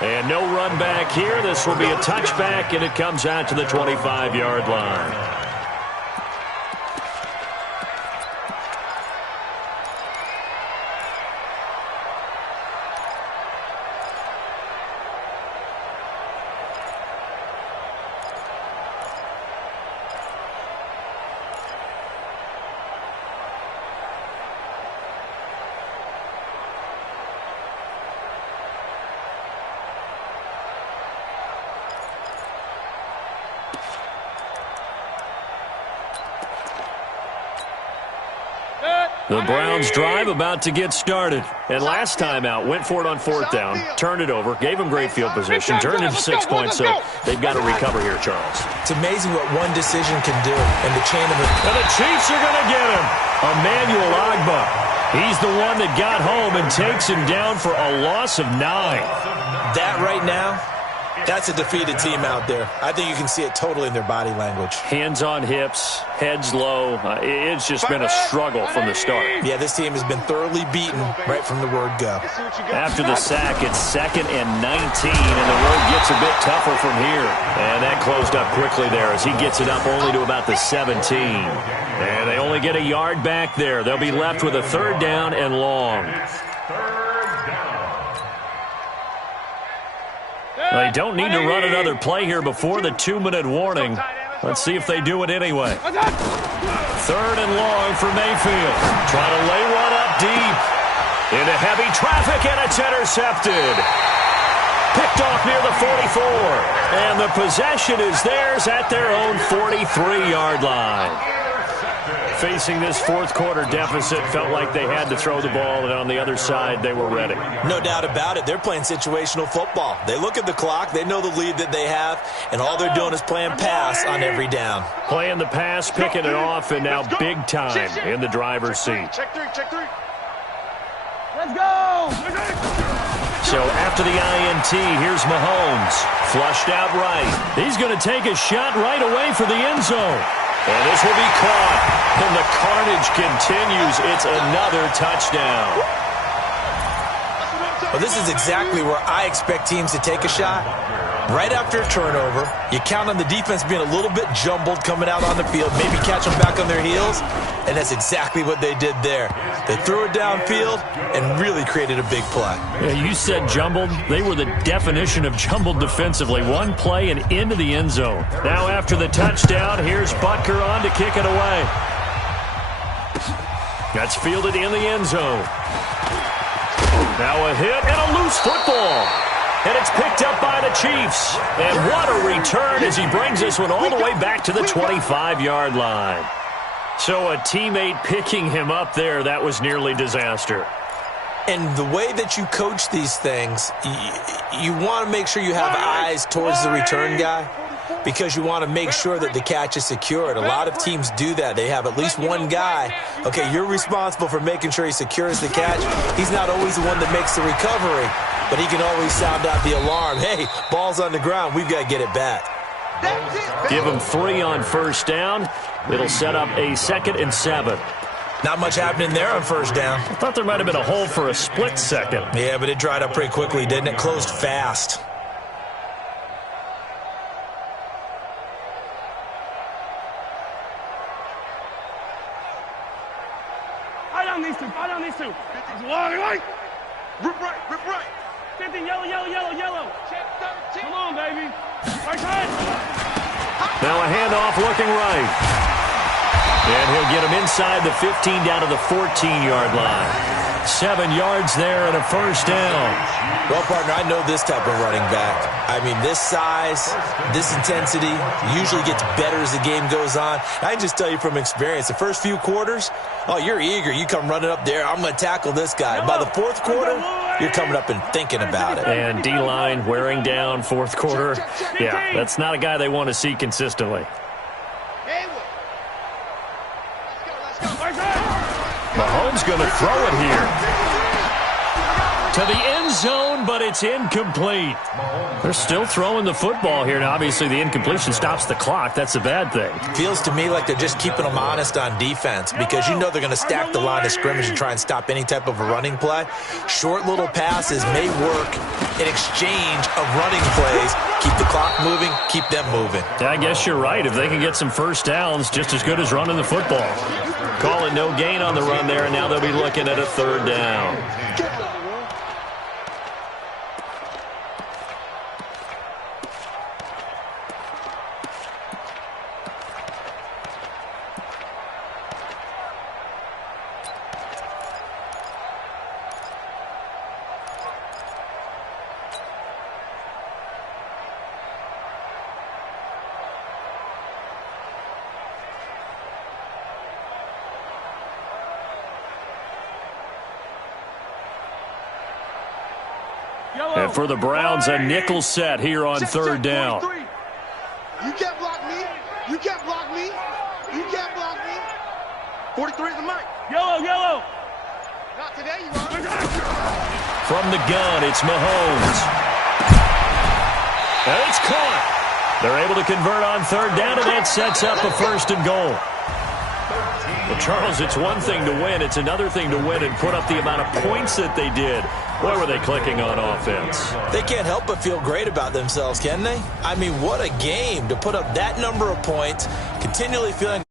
And no run back here. This will be a touchback, and it comes out to the 25-yard line. The Browns drive about to get started. And last time out, went for it on fourth down, turned it over, gave them great field position, turned it into 6 points, so they've got to recover here, Charles. It's amazing what one decision can do in the chain of it. And the Chiefs are going to get him. Emmanuel Agba. He's the one that got home and takes him down for a loss of 9. That right now, that's a defeated team out there. I think you can see it totally in their body language. Hands on hips, heads low. It's just been a struggle from the start. Yeah, this team has been thoroughly beaten right from the word go. After the sack, it's 2nd and 19, and the road gets a bit tougher from here. And that closed up quickly there as he gets it up only to about the 17. And they only get a yard back there. They'll be left with a 3rd down and long. They don't need to run another play here before the 2-minute warning. Let's see if they do it anyway. 3rd and long for Mayfield. Trying to lay one up deep. Into heavy traffic, and it's intercepted. Picked off near the 44. And the possession is theirs at their own 43-yard line. Facing this fourth-quarter deficit, felt like they had to throw the ball, and on the other side, they were ready. No doubt about it. They're playing situational football. They look at the clock, they know the lead that they have, and all they're doing is playing pass on every down. Playing the pass, picking it off, and now big time in the driver's seat. Check three. Let's go! So after the INT, here's Mahomes. Flushed out right. He's going to take a shot right away for the end zone. And this will be caught. And the carnage continues. It's another touchdown. Well, this is exactly where I expect teams to take a shot. Right after a turnover, you count on the defense being a little bit jumbled coming out on the field, maybe catch them back on their heels, and that's exactly what they did there. They threw it downfield and really created a big play. Yeah, you said jumbled. They were the definition of jumbled defensively. One play and into the end zone. Now after the touchdown, here's Butker on to kick it away. That's fielded in the end zone. Now a hit and a loose football. And it's picked up by the Chiefs. And what a return as he brings this one all the way back to the 25-yard line. So a teammate picking him up there, that was nearly disaster. And the way that you coach these things, you want to make sure you have eyes towards the return guy because you want to make sure that the catch is secured. A lot of teams do that. They have at least one guy. Okay, you're responsible for making sure he secures the catch. He's not always the one that makes the recovery, but he can always sound out the alarm. Hey, ball's on the ground. We've got to get it back. Give him 3 on first down. It'll set up a 2nd and 7. Not much happening there on first down. I thought there might have been a hole for a split second. Yeah, but it dried up pretty quickly, didn't it? Closed fast. Fight on these two. Right. Rip right. 50, yellow. Come on, baby. Right side. Now a handoff looking right. And he'll get him inside the 15 down to the 14-yard line. 7 yards there and a first down. Well, partner, I know this type of running back. I mean, this size, this intensity usually gets better as the game goes on. I can just tell you from experience, the first few quarters, oh, you're eager. You come running up there, I'm going to tackle this guy. By the fourth quarter, you're coming up and thinking about it. And D-line wearing down fourth quarter. Yeah, that's not a guy they want to see consistently. Mahomes going to throw it here. To the end zone, but it's incomplete. They're still throwing the football here. Now, obviously, the incompletion stops the clock. That's a bad thing. Feels to me like they're just keeping them honest on defense because you know they're going to stack the line of scrimmage and try and stop any type of a running play. Short little passes may work in exchange of running plays. Keep the clock moving, keep them moving. I guess you're right. If they can get some first downs, just as good as running the football. Call it no gain on the run there, and now they'll be looking at a 3rd down. And for the Browns, a nickel set here on third down. You can't block me. You can't block me. You can't block me. 43 is the mic. Yellow. Not today, you are. From the gun, it's Mahomes. And it's caught. They're able to convert on third down, and that sets up a first and goal. Well, Charles, it's one thing to win. It's another thing to win and put up the amount of points that they did. Boy, were they clicking on offense. They can't help but feel great about themselves, can they? I mean, what a game to put up that number of points, continually feeling